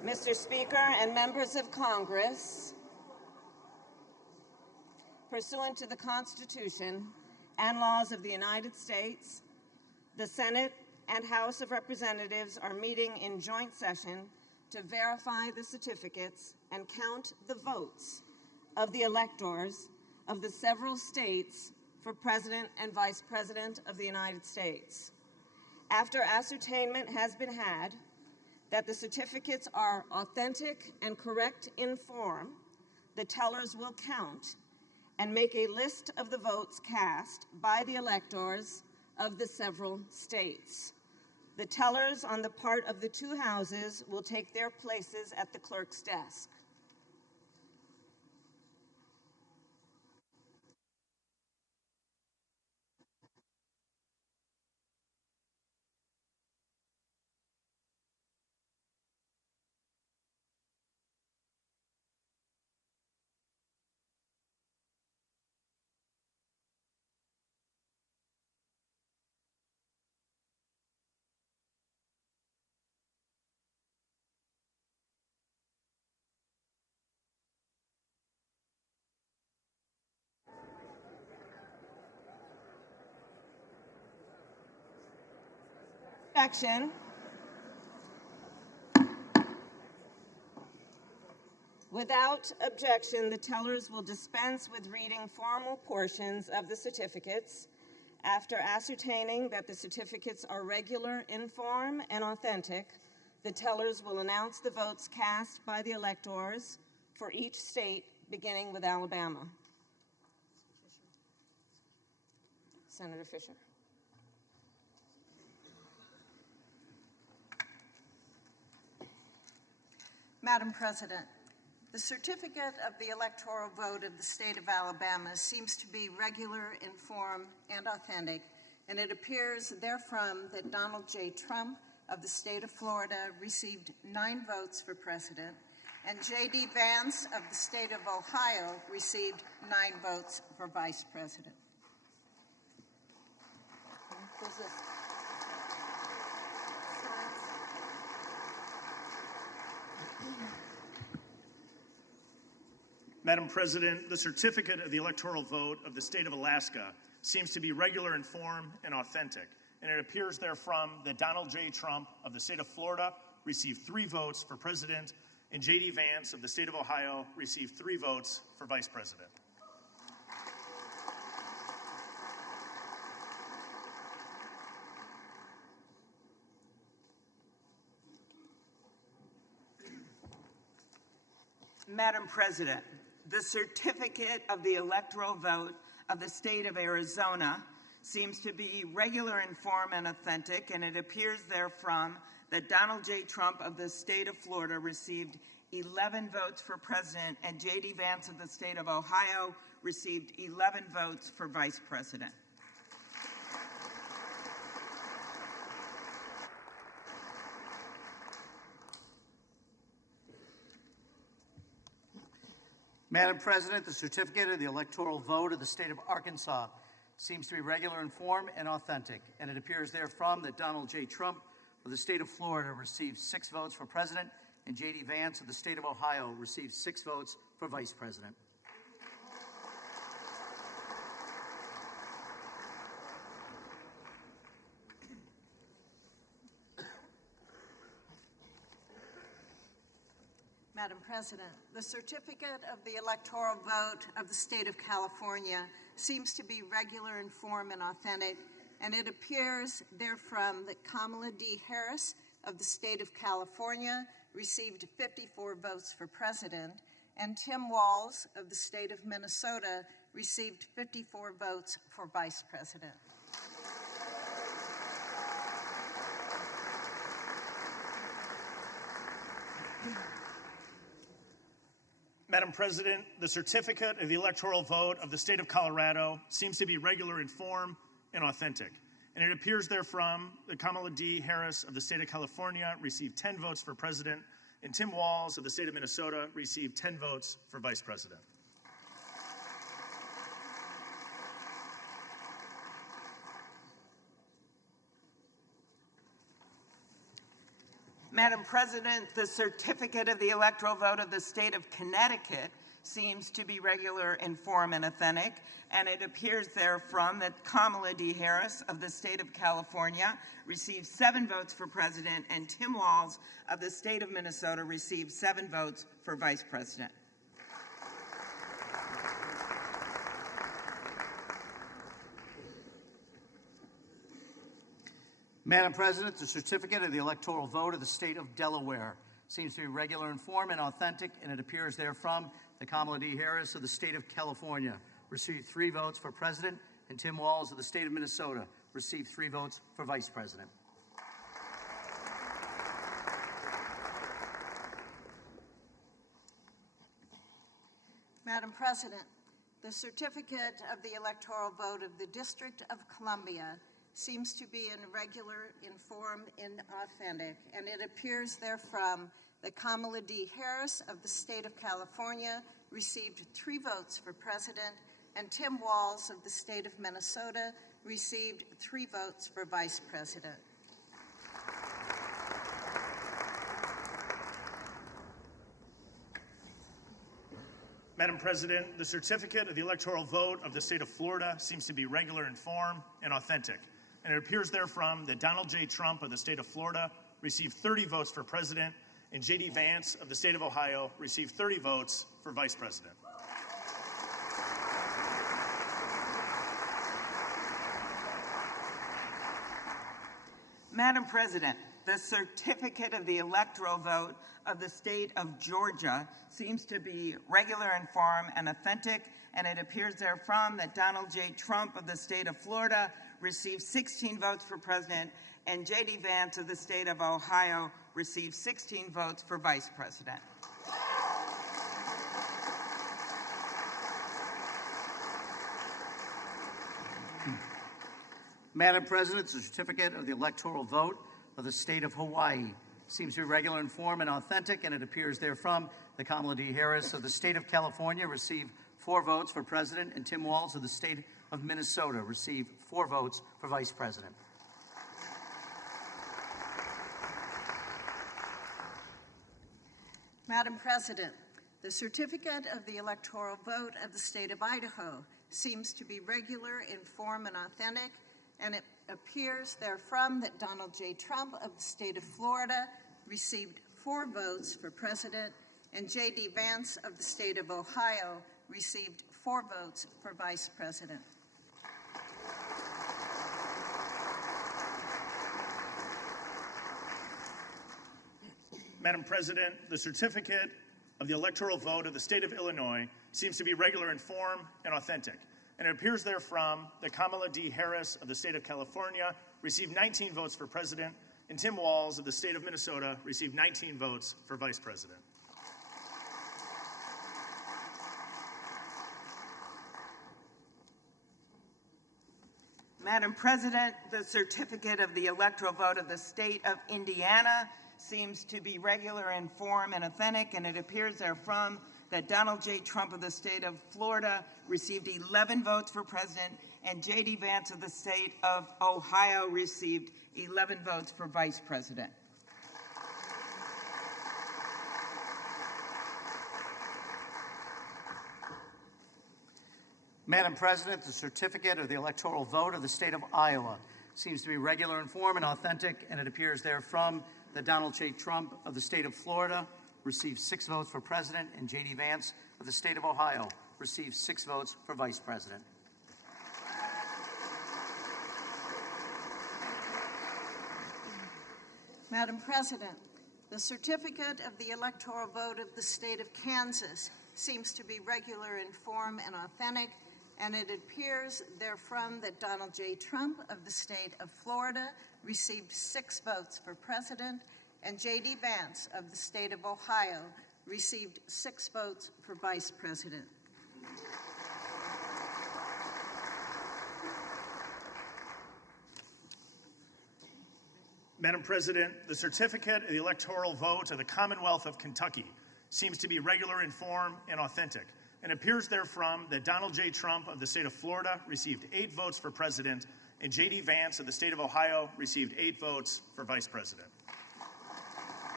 Mr. Speaker and members of Congress, pursuant to the Constitution and laws of the United States, the Senate and House of Representatives are meeting in joint session to verify the certificates and count the votes of the electors of the several states for President and Vice President of the United States. After ascertainment has been had that the certificates are authentic and correct in form, the tellers will count and make a list of the votes cast by the electors of the several states. The tellers on the part of the two houses will take their places at the clerk's desk. Without objection, the tellers will dispense with reading formal portions of the certificates. After ascertaining that the certificates are regular in form and authentic, the tellers will announce the votes cast by the electors for each state, beginning with Alabama. Senator Fisher. Madam President, the certificate of the electoral vote of the state of Alabama seems to be regular in form and authentic, and it appears therefrom that Donald J. Trump of the state of Florida received 9 votes for president, and J.D. Vance of the state of Ohio received 9 votes for vice president. Who's this? Madam President, the certificate of the electoral vote of the state of Alaska seems to be regular in form and authentic, and it appears therefrom that Donald J. Trump of the state of Florida received 3 votes for president, and J.D. Vance of the state of Ohio received 3 votes for vice president. Madam President, the certificate of the electoral vote of the state of Arizona seems to be regular in form and authentic, and it appears therefrom that Donald J. Trump of the state of Florida received 11 votes for president, and J.D. Vance of the state of Ohio received 11 votes for vice president. Madam President, the certificate of the electoral vote of the state of Arkansas seems to be regular in form and authentic, and it appears therefrom that Donald J. Trump of the state of Florida received 6 votes for president, and J.D. Vance of the state of Ohio received 6 votes for vice president. Madam President, the certificate of the electoral vote of the state of California seems to be regular in form and authentic, and it appears therefrom that Kamala D. Harris of the state of California received 54 votes for president, and Tim Walz of the state of Minnesota received 54 votes for vice president. Madam President, the certificate of the electoral vote of the state of Colorado seems to be regular in form and authentic, and it appears therefrom that Kamala D. Harris of the state of California received 10 votes for president, and Tim Walz of the state of Minnesota received 10 votes for vice president. Madam President, the certificate of the electoral vote of the state of Connecticut seems to be regular in form and authentic, and it appears therefrom that Kamala D. Harris of the state of California received 7 votes for president, and Tim Walz of the state of Minnesota received 7 votes for vice president. Madam President, the certificate of the electoral vote of the state of Delaware seems to be regular in form and authentic, and it appears therefrom that Kamala D. Harris of the state of California received 3 votes for president, and Tim Walz of the state of Minnesota received 3 votes for vice president. Madam President, the certificate of the electoral vote of the District of Columbia seems to be irregular in form and authentic, and it appears therefrom that Kamala D. Harris of the state of California received 3 votes for president, and Tim Walz of the state of Minnesota received 3 votes for vice president. Madam President, the certificate of the electoral vote of the state of Florida seems to be regular in form and authentic, and it appears therefrom that Donald J. Trump of the state of Florida received 30 votes for president, and J.D. Vance of the state of Ohio received 30 votes for vice president. Madam President, the certificate of the electoral vote of the state of Georgia seems to be regular in form and authentic, and it appears therefrom that Donald J. Trump of the state of Florida received 16 votes for president, and J.D. Vance of the state of Ohio received 16 votes for vice president. Madam President, the certificate of the electoral vote of the state of Hawaii seems to be regular in form and authentic, and it appears therefrom that Kamala D. Harris of the state of California received 4 votes for president, and Tim Walz of the state of Minnesota received 4 votes for vice president. Madam President, the certificate of the electoral vote of the state of Idaho seems to be regular in form and authentic, and it appears therefrom that Donald J. Trump of the state of Florida received 4 votes for president, and J.D. Vance of the state of Ohio received 4 votes for vice president. Madam President, the certificate of the electoral vote of the state of Illinois seems to be regular in form and authentic, and it appears therefrom that Kamala D. Harris of the state of California received 19 votes for president, and Tim Walz of the state of Minnesota received 19 votes for vice president. Madam President, the certificate of the electoral vote of the state of Indiana seems to be regular in form and authentic, and it appears therefrom that Donald J. Trump of the state of Florida received 11 votes for president, and J.D. Vance of the state of Ohio received 11 votes for vice president. Madam President, the certificate of the electoral vote of the state of Iowa seems to be regular in form and authentic, and it appears therefrom that Donald J. Trump of the state of Florida received 6 votes for president, and J.D. Vance of the state of Ohio received 6 votes for vice president. Madam President, the certificate of the electoral vote of the state of Kansas seems to be regular in form and authentic, and it appears therefrom that Donald J. Trump of the state of Florida received 6 votes for president, and J.D. Vance of the state of Ohio received 6 votes for vice president. Madam President, the certificate of the electoral vote of the Commonwealth of Kentucky seems to be regular in form and authentic, and appears therefrom that Donald J. Trump of the state of Florida received 8 votes for president, and J.D. Vance of the state of Ohio received 8 votes for vice president.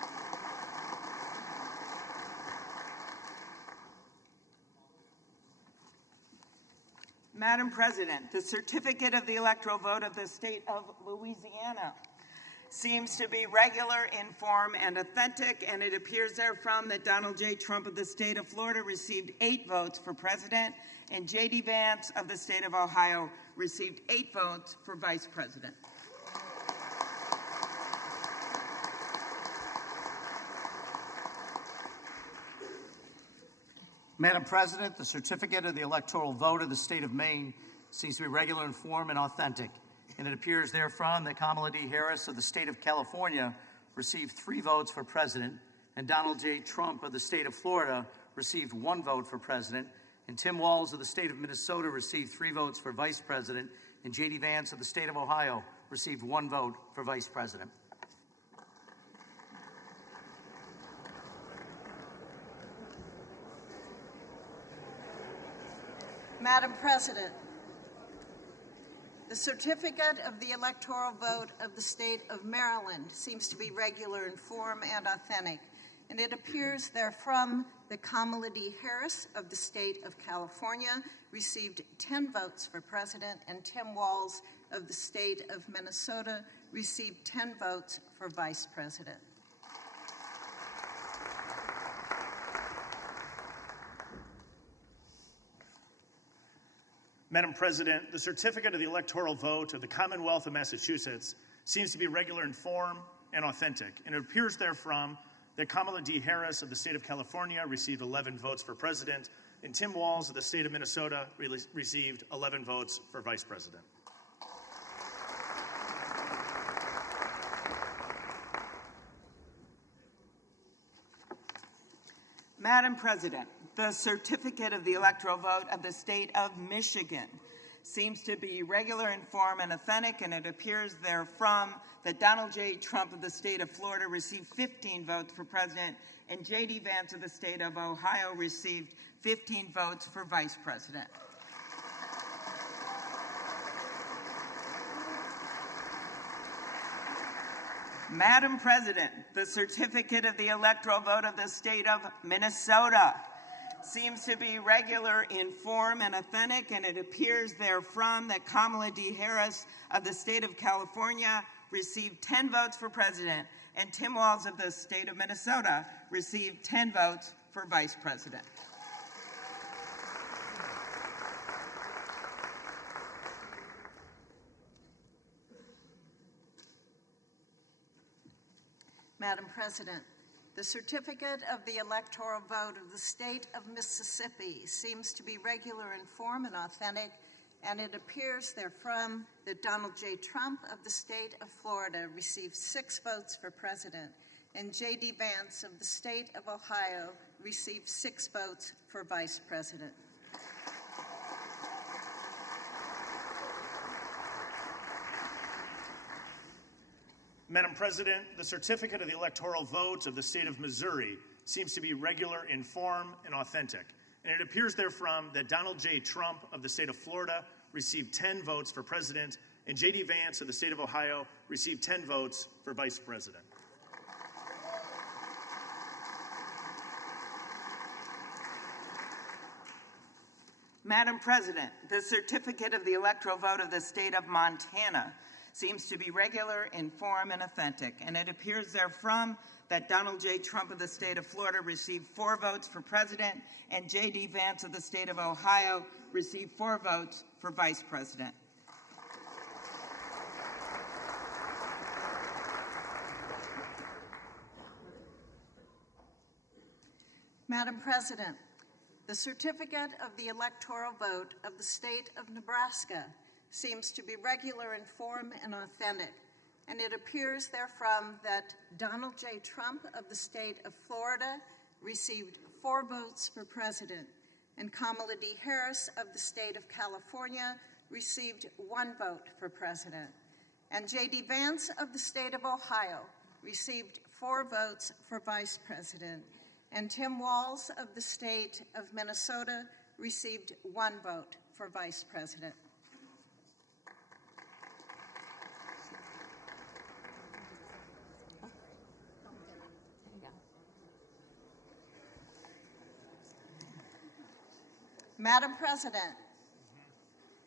Madam President, the certificate of the electoral vote of the state of Louisiana seems to be regular in form and authentic, and it appears therefrom that Donald J. Trump of the state of Florida received 8 votes for president, and J.D. Vance of the state of Ohio received 8 votes for vice president. Madam President, the certificate of the electoral vote of the state of Maine seems to be regular in form and authentic, and it appears therefrom that Kamala D. Harris of the state of California received 3 votes for president, and Donald J. Trump of the state of Florida received 1 vote for president, and Tim Walz of the state of Minnesota received 3 votes for vice president, and J.D. Vance of the state of Ohio received 1 vote for vice president. Madam President, the certificate of the electoral vote of the state of Maryland seems to be regular in form and authentic, and it appears therefrom that Kamala D. Harris of the state of California received 10 votes for president, and Tim Walz of the state of Minnesota received 10 votes for vice president. Madam President, the certificate of the electoral vote of the Commonwealth of Massachusetts seems to be regular in form and authentic, and it appears therefrom that Kamala D. Harris of the state of California received 11 votes for president, and Tim Walz of the state of Minnesota received 11 votes for vice president. Madam President, the certificate of the electoral vote of the state of Michigan seems to be regular in form and authentic, and it appears therefrom that Donald J. Trump of the state of Florida received 15 votes for president, and J.D. Vance of the state of Ohio received 15 votes for vice president. Madam President, the certificate of the electoral vote of the state of Minnesota seems to be regular in form and authentic, and it appears therefrom that Kamala D. Harris of the state of California received 10 votes for president, and Tim Walz of the state of Minnesota received 10 votes for vice president. Madam President, the certificate of the electoral vote of the state of Mississippi seems to be regular in form and authentic, and it appears therefrom that Donald J. Trump of the state of Florida received 6 votes for president, and J.D. Vance of the state of Ohio received 6 votes for vice president. Madam President, the certificate of the electoral vote of the state of Missouri seems to be regular in form and authentic, and it appears therefrom that Donald J. Trump of the state of Florida received 10 votes for president, and J.D. Vance of the state of Ohio received 10 votes for vice president. Madam President, the certificate of the electoral vote of the state of Montana seems to be regular in form and authentic, and it appears therefrom that Donald J. Trump of the state of Florida received 4 votes for president, and J.D. Vance of the state of Ohio received 4 votes for vice president. Madam President, the certificate of the electoral vote of the state of Nebraska seems to be regular in form and authentic, and it appears therefrom that Donald J. Trump of the state of Florida received 4 votes for president, and Kamala D. Harris of the state of California received 1 vote for president, and J.D. Vance of the state of Ohio received 4 votes for vice president, and Tim Walz of the state of Minnesota received 1 vote for vice president. Madam President,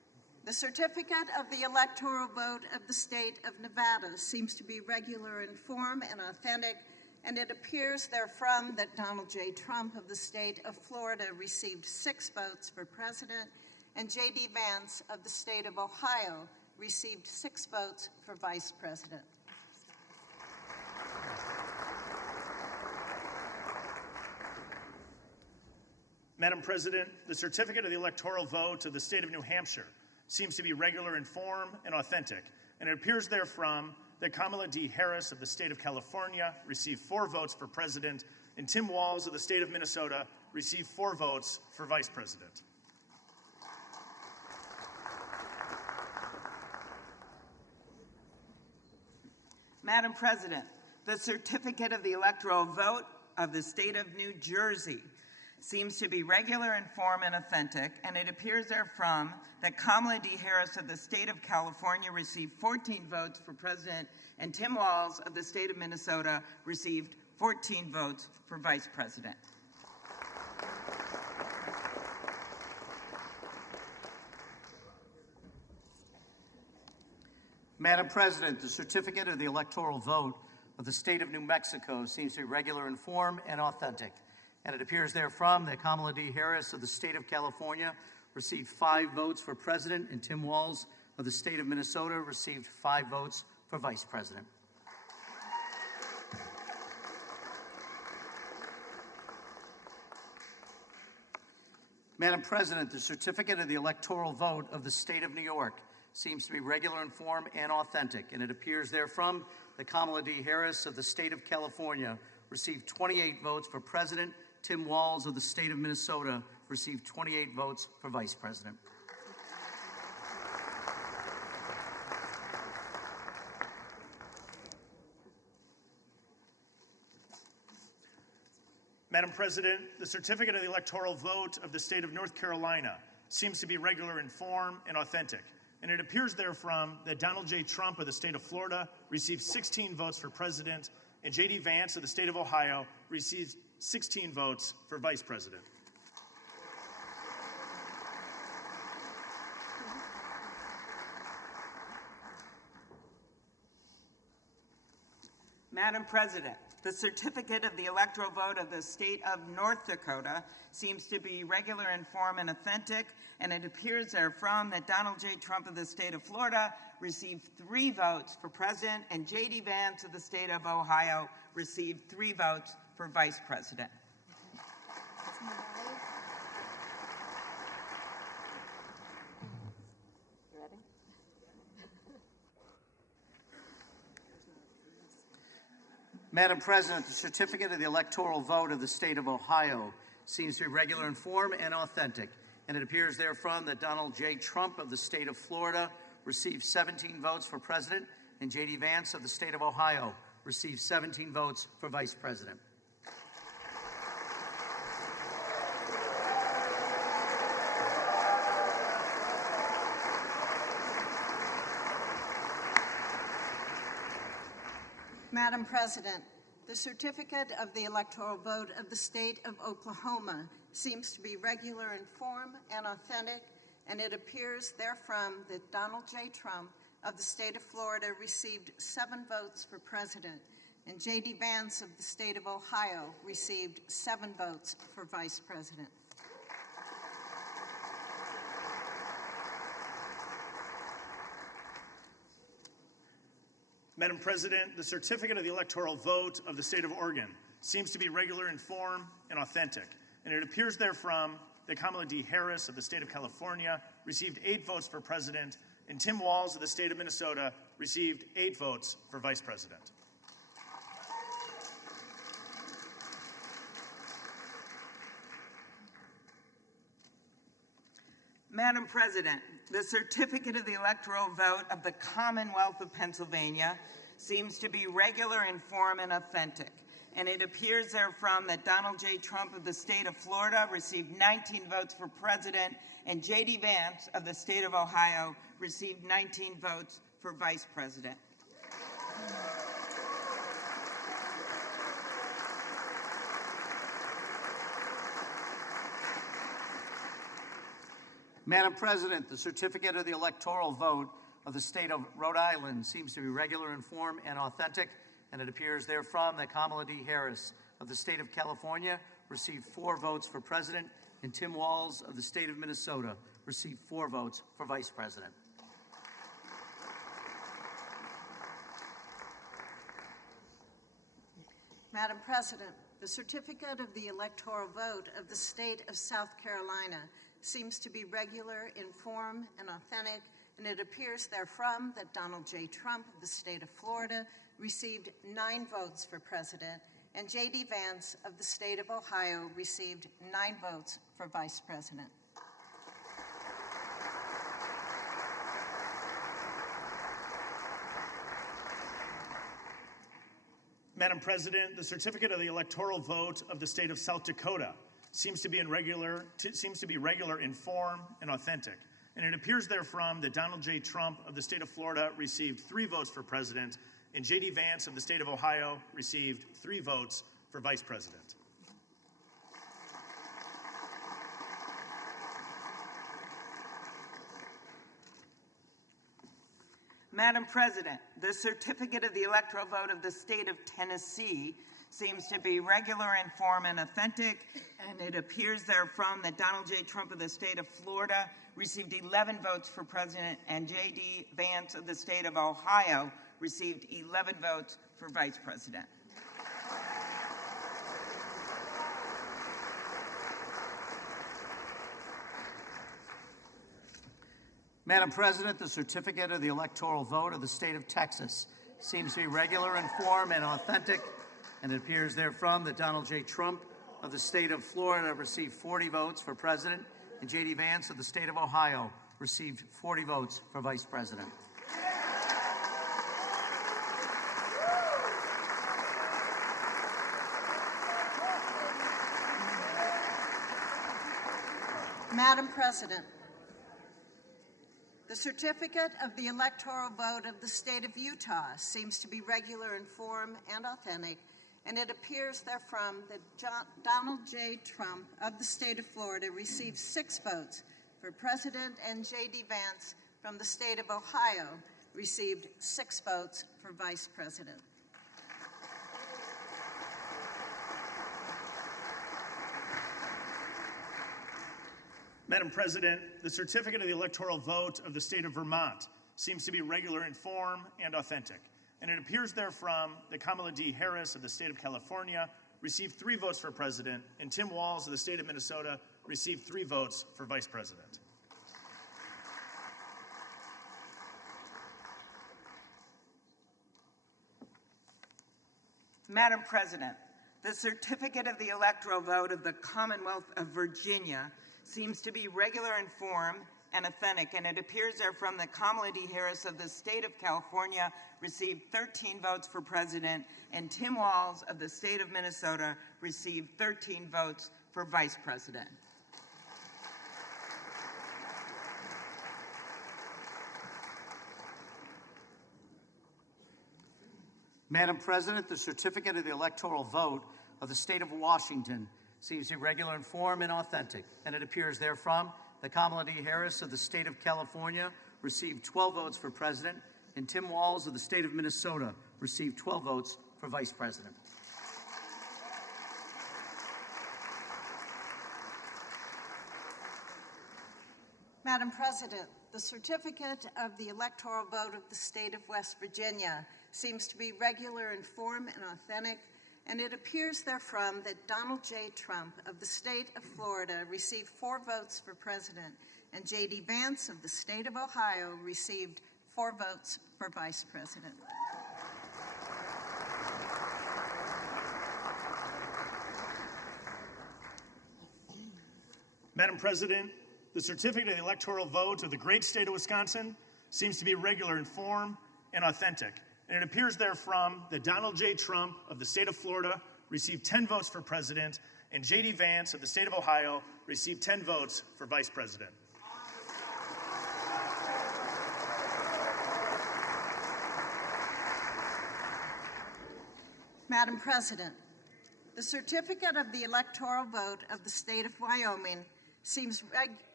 The certificate of the electoral vote of the state of Nevada seems to be regular in form and authentic, and it appears therefrom that Donald J. Trump of the state of Florida received 6 votes for president, and J.D. Vance of the state of Ohio received 6 votes for vice president. Madam President, the certificate of the electoral vote of the state of New Hampshire seems to be regular in form and authentic, and it appears therefrom that Kamala D. Harris of the state of California received 4 votes for president, and Tim Walz of the state of Minnesota received 4 votes for vice president. Madam President, the certificate of the electoral vote of the state of New Jersey seems to be regular in form and authentic, and it appears therefrom that Kamala D. Harris of the state of California received 14 votes for president, and Tim Walz of the state of Minnesota received 14 votes for vice president. Madam President, the certificate of the electoral vote of the state of New Mexico seems to be regular in form and authentic, and it appears therefrom that Kamala D. Harris of the state of California received 5 votes for president, and Tim Walz of the state of Minnesota received 5 votes for vice president. Madam President, the certificate of the electoral vote of the state of New York seems to be regular in form and authentic, and it appears therefrom that Kamala D. Harris of the state of California received 28 votes for president. Tim Walz of the state of Minnesota received 28 votes for vice president. Madam President, the certificate of the electoral vote of the state of North Carolina seems to be regular in form and authentic, and it appears therefrom that Donald J. Trump of the state of Florida received 16 votes for president, and J.D. Vance of the state of Ohio received 16 votes for vice president. Madam President, the certificate of the electoral vote of the state of North Dakota seems to be regular in form and authentic, and it appears therefrom that Donald J. Trump of the state of Florida received 3 votes for president, and J.D. Vance of the state of Ohio received 3 votes for vice president. Madam President, the certificate of the electoral vote of the state of Ohio seems to be regular in form and authentic, and it appears therefrom that Donald J. Trump of the state of Florida received 17 votes for president, and J.D. Vance of the state of Ohio received 17 votes for vice president. Madam President, the certificate of the electoral vote of the state of Oklahoma seems to be regular in form and authentic, and it appears therefrom that Donald J. Trump of the state of Florida received 7 votes for president, and J.D. Vance of the state of Ohio received 7 votes for vice president. Madam President, the certificate of the electoral vote of the state of Oregon seems to be regular in form and authentic, and it appears therefrom that Kamala D. Harris of the state of California received 8 votes for president, and Tim Walz of the state of Minnesota received 8 votes for vice president. Madam President, the certificate of the electoral vote of the Commonwealth of Pennsylvania seems to be regular in form and authentic, and it appears therefrom that Donald J. Trump of the state of Florida received 19 votes for president, and J.D. Vance of the state of Ohio received 19 votes for vice president. Madam President, the certificate of the electoral vote of the state of Rhode Island seems to be regular in form and authentic, and it appears therefrom that Kamala D. Harris of the state of California received 4 votes for president, and Tim Walz of the state of Minnesota received 4 votes for vice president. Madam President, the certificate of the electoral vote of the state of South Carolina seems to be regular in form and authentic, and it appears therefrom that Donald J. Trump of the state of Florida received 9 votes for president, and J.D. Vance of the state of Ohio received 9 votes for vice president. Madam President, the certificate of the electoral vote of the state of South Dakota seems to be regular in form and authentic, and it appears therefrom that Donald J. Trump of the state of Florida received 3 votes for president, and J.D. Vance of the state of Ohio received 3 votes for vice president. Madam President, the certificate of the electoral vote of the state of Tennessee seems to be regular in form and authentic, and it appears therefrom that Donald J. Trump of the state of Florida received 11 votes for president, and J.D. Vance of the state of Ohio received 11 votes for vice president. Madam President, the certificate of the electoral vote of the state of Texas seems to be regular in form and authentic, and it appears therefrom that Donald J. Trump of the state of Florida received 40 votes for president, and J.D. Vance of the state of Ohio received 40 votes for vice president. Madam President, the certificate of the electoral vote of the state of Utah seems to be regular in form and authentic, and it appears therefrom that Donald J. Trump of the state of Florida received 6 votes for president, and J.D. Vance from the state of Ohio received 6 votes for vice president. Madam President, the certificate of the electoral vote of the state of Vermont seems to be regular in form and authentic, and it appears therefrom that Kamala D. Harris of the state of California received 3 votes for president, and Tim Walz of the state of Minnesota received 3 votes for vice president. Madam President, the certificate of the electoral vote of the Commonwealth of Virginia seems to be regular in form and authentic, and it appears therefrom that Kamala D. Harris of the state of California received 13 votes for president, and Tim Walz of the state of Minnesota received 13 votes for vice president. Madam President, the certificate of the electoral vote of the state of Washington seems to be regular in form and authentic, and it appears therefrom that Kamala D. Harris of the state of California received 12 votes for president, and Tim Walz of the state of Minnesota received 12 votes for vice president. Madam President, the certificate of the electoral vote of the state of West Virginia seems to be regular in form and authentic, and it appears therefrom that Donald J. Trump of the state of Florida received 4 votes for president, and J.D. Vance of the state of Ohio received 4 votes for vice president. Madam President, the certificate of the electoral vote of the great state of Wisconsin seems to be regular in form and authentic, and it appears therefrom that Donald J. Trump of the state of Florida received 10 votes for president, and J.D. Vance of the state of Ohio received 10 votes for vice president. Madam President, the certificate of the electoral vote of the state of Wyoming seems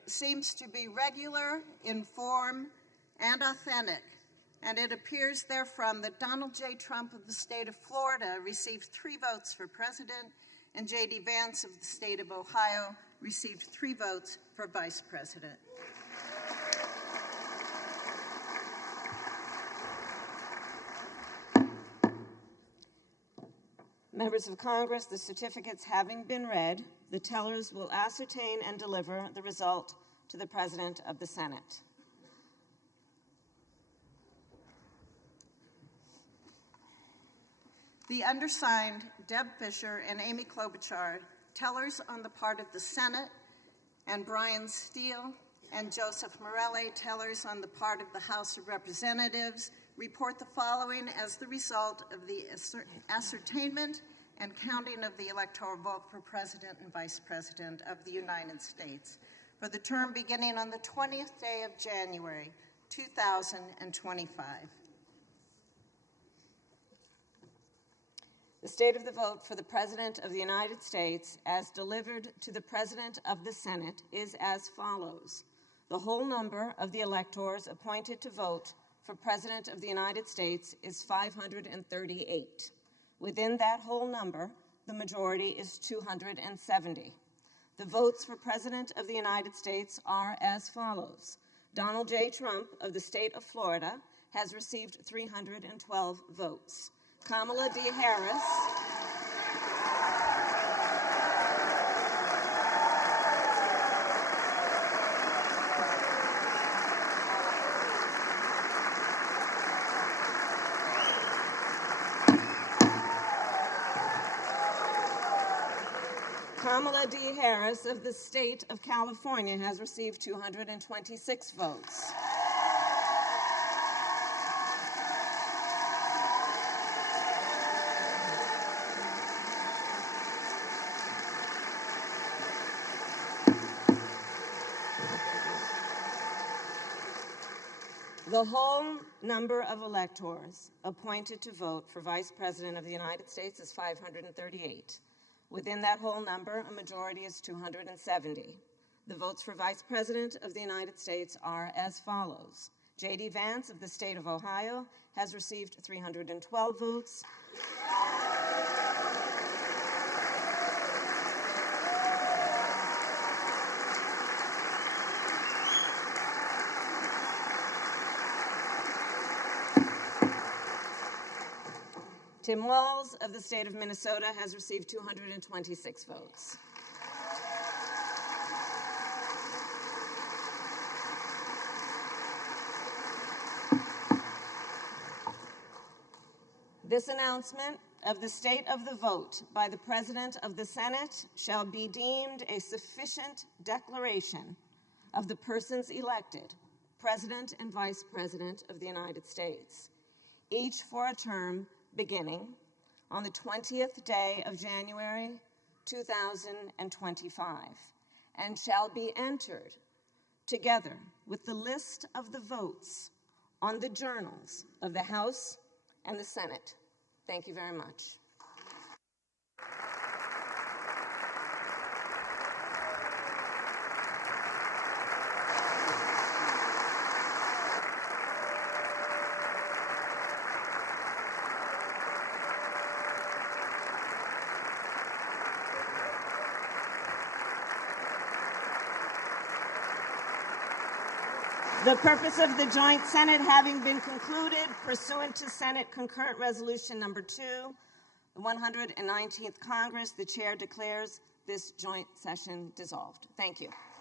seems to be regular in form and authentic, and it appears therefrom that Donald J. Trump of the state of Florida received 3 votes for president, and J.D. Vance of the state of Ohio received 3 votes for vice president. Members of Congress, the certificates having been read, the tellers will ascertain and deliver the result to the President of the Senate. The undersigned, Deb Fisher and Amy Klobuchar, tellers on the part of the Senate, and Brian Steele and Joseph Morelli, tellers on the part of the House of Representatives, report the following as the result of the ascertainment and counting of the electoral vote for President and Vice President of the United States for the term beginning on the 20th day of January, 2025. The state of the vote for the President of the United States as delivered to the President of the Senate is as follows. The whole number of the electors appointed to vote for President of the United States is 538. Within that whole number, the majority is 270. The votes for President of the United States are as follows. Donald J. Trump of the state of Florida has received 312 votes. Kamala D. Harris Kamala D. Harris of the state of California has received 226 votes. The whole number of electors appointed to vote for Vice President of the United States is 538. Within that whole number, a majority is 270. The votes for Vice President of the United States are as follows. J.D. Vance of the state of Ohio has received 312 votes. Tim Walz of the state of Minnesota has received 226 votes. This announcement of the state of the vote by the President of the Senate shall be deemed a sufficient declaration of the persons elected, President and Vice President of the United States, each for a term beginning on the 20th day of January 2025, and shall be entered together with the list of the votes on the journals of the House and the Senate. Thank you very much. The purpose of the joint Senate having been concluded, pursuant to Senate Concurrent Resolution Number 2, the 119th Congress, the chair declares this joint session dissolved. Thank you.